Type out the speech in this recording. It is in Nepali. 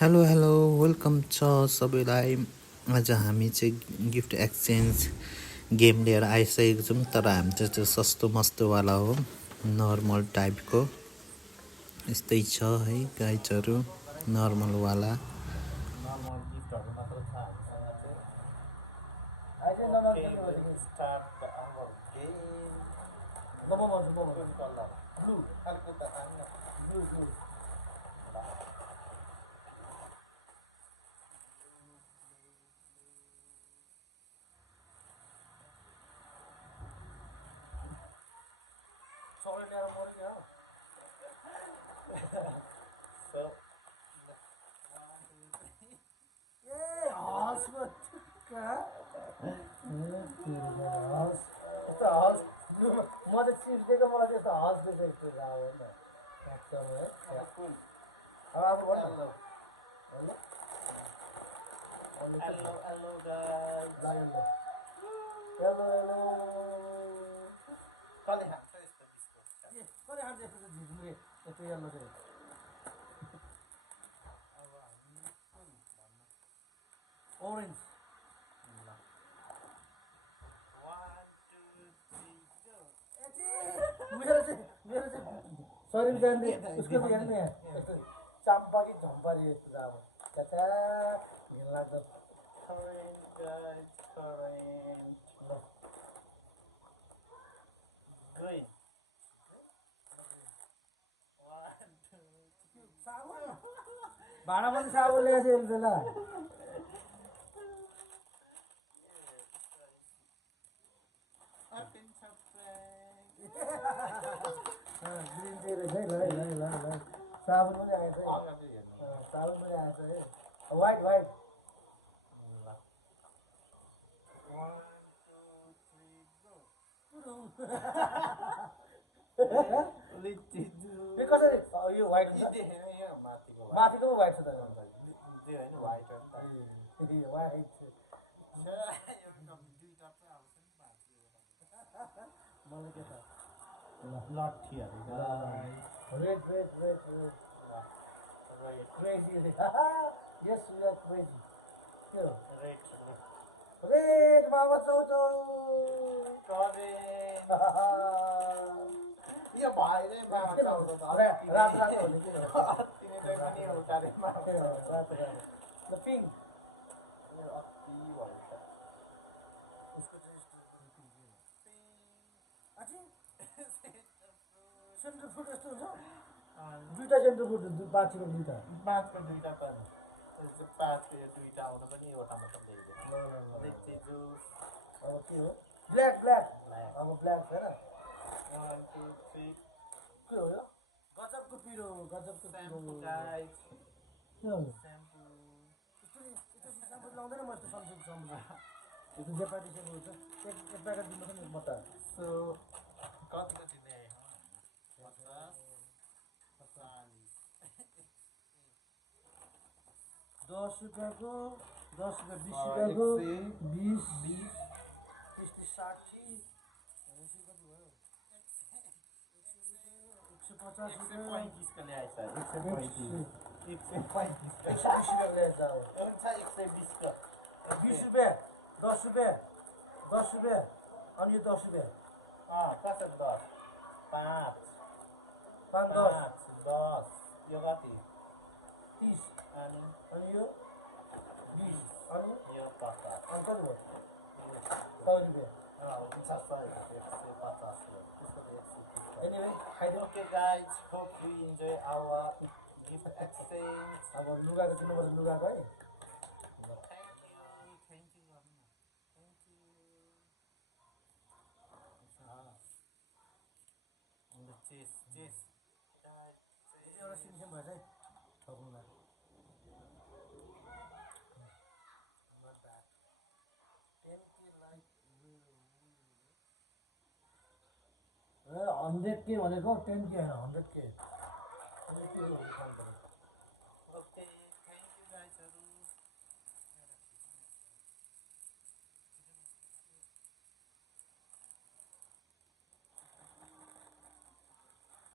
हेलो हेलो वेलकम छ सबैलाई। आज हामी चाहिँ गिफ्ट एक्सचेन्ज गेम लिएर आइसकेको छौँ, तर हामी चाहिँ त्यो सस्तो मस्तोवाला हो, नर्मल टाइपको। यस्तै छ है गाइजहरू, नर्मलवाला। नर्मल गिफ्टहरू मात्र छ हामीसँग चाहिँ। Okay, let's start the our game. कुन कलर? Blue. खालको त होइन। Blue. चक्लेट ल्याएर मर्यो हो। So, यस्तो हस म त चिप्स दिएको मलाई त्यस्तो हस दिएको यस्तो अब होइन कुन अब hello hello guys hello hello कसले खान्छ यस्तो बिस्कुट कसले खान्छ यस्तो झिझुरे यस्तो यल्लो चाहिँ अब हामी कुन भन्नु ओरेन्ज मेरो चाहिँ शरीर जान्ने उसको चाहिँ हेर्नु यहाँ यस्तो चाम्पा कि झम्पा यस्तो छ अब चाचा घिनलाग्दो भाडा पनि साबुन ल्याएको छ ल ग्रिन टी रहेछ है ल साबुन पनि आएछ है साबुन पनि आएछ है वाइट कसरी यो वाइट हुन्छ माथिको वाइट छ त वाइट मलाई के छ लट्ठीहरू red crazy yes we are crazy के हो रेड बाबा चौचौ यो भाइले बाबा चौचौ रात हुने के हो तिनीले पनि उतारेमा रात ल पिङ्क यो अति भन्छ उसको चाहिँ सेन्टर फ्रुट यस्तो हुन्छ दुईवटा सेन्टर फ्रुट पाँचको दुईवटा पनि पाँचको यो दुईवटा आउँदा पनि एउटा मात्र ल्याइदियो अब के हो ब्ल्याक अब ब्ल्याक छैन 1 2 3 के हो यो गजबको पिरो के हो यस्तो लाउँदैन म यस्तो सम्झु यो त जेपाटी सेम्पू हुन्छ एक प्याकेट दिनु पनि म त सो कतिको चिन्ने 10 रुपियाँको 10 रुपियाँ 20 रुपियाँको 20 30 60 कति भयो 150 रुपियाँ 135 को ल्याएछ 135 ल्याएछ अब हुन्छ 120 को 20 रुपियाँ 10 रुपियाँ 10 रुपियाँ अनि यो 10 रुपियाँ कसरी 10 5 5 10 यो कति 30 अनि यो 20 अनि यो 50 अनि कति भयो 100 रुपियाँ 150 एनीवे खाइदिनु okay guys hope you enjoy our gift exchange अब लुगाको किन्नुपर्छ लुगाको है चेस एउटा सिन्सेम भएछ है ठोक्नुलाई ए 100K भनेको 10K होइन 100K